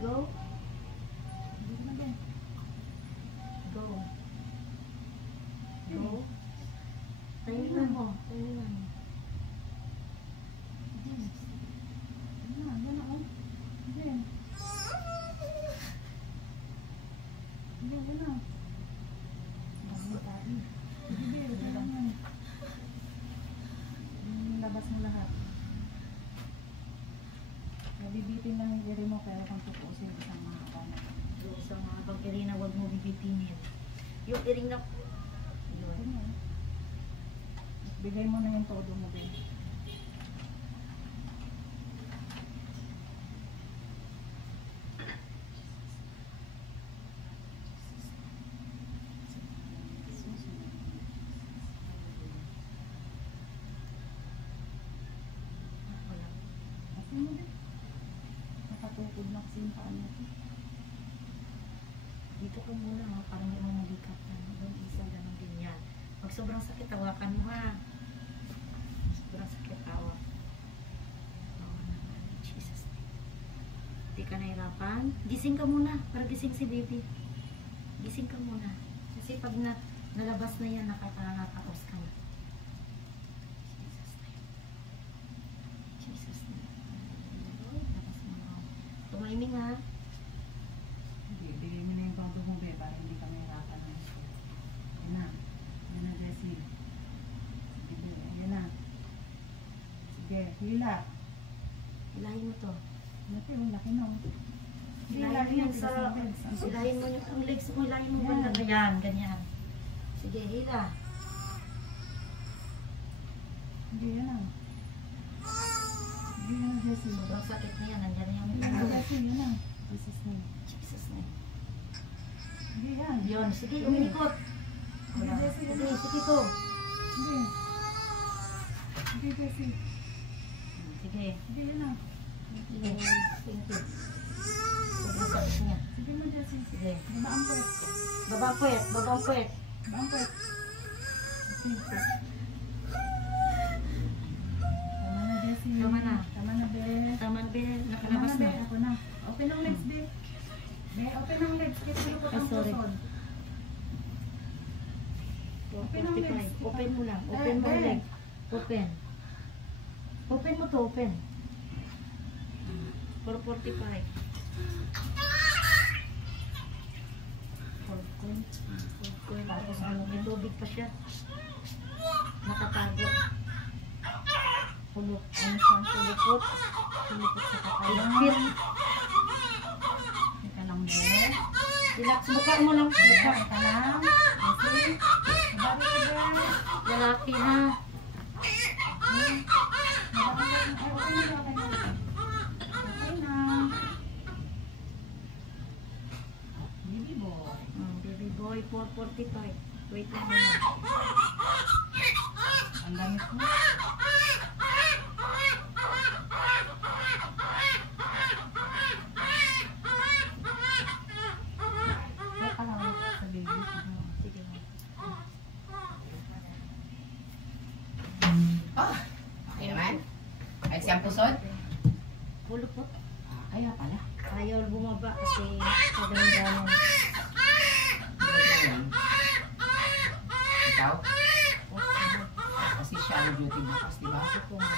go. Go. Go. Tayo mo. Tayo mo. Labas mo lahat. Nabibitin lang yung diri mo pero kung tutusin isang mga kanan. Sa mga pag-irina, huwag mo bibitinin. Yung iring na... Yun. Bigay mo na yung todo mo din. Nakatukod na kasi yung paan natin. Dito ko muna, ha? Parang yung mga likat na. Doon isa, ganun din yan. Pag sobrang sakit, tawakan mo ha. Sobrang sakit, tawak. Jesus. Hindi ka nahirapan. Gising ka muna, para gising si baby. Gising ka muna. Kasi pag nalabas na yan, nakakapos ka na. Tumiming ha. Bigay mo na yung todo mo, be, para hindi ka mahirapan na ito. Yan na. Yan na, Jessie. Sige, yan na. Sige, hila. Hilahin mo to. Laki, laki na. Hilahin mo sa... Hilahin mo yung legs mo. Hilahin mo banda. Ganyan, ganyan. Sige, hila. Sige, yan na. Sige, yan na, Jessie. Sobrang sakit niya. Nandiyan yung... Jessie, yan na. Jesus name. Jesus name. Sige, yan. Yun. Sige, umiikot. Sige, Jessie, yan Sige, na. sige to. Sige. Sige, Jessie. Sige. Sige, yan na. Sige. Thank you. Sobrang sakit niya. Sige mo, Jessie. Sige. Babaan puwet. Babang puwet. Babang puwet. Babaan puwet. Sige. Tama na, Jessie. Tama na. Tama na, be. Tama na, be. Tama Nakalabas na, be. na. Ako na. Open ang legs, be. Be, open ang legs. Kasi lupot ang sorry. pusod. Open ang legs. 45. Open mo lang. Open mo Be. lang. Open. Open mo to. Open. 445. 4 Tapos ano, may tubig pa siya. Nakatago. Pulot. Ano siya? Pulupot. Pulupot sa katawan. Pit. Teka lang, be. Relax. Buka mo lang. Buka. Teka lang. Okay. Sabari ka, be. Lalaki ha. Baby boy. Baby boy, 445. Wait lang muna. Ang damit mo. Teka lang sa baby. Sige. Oh, okay naman. Ay, siyang pusod? Pulupot. Ayaw pala. Ayaw bumaba kasi kagalang-galang. Ikaw? Kasi siya ang duty bukas, di ba? Ako nga.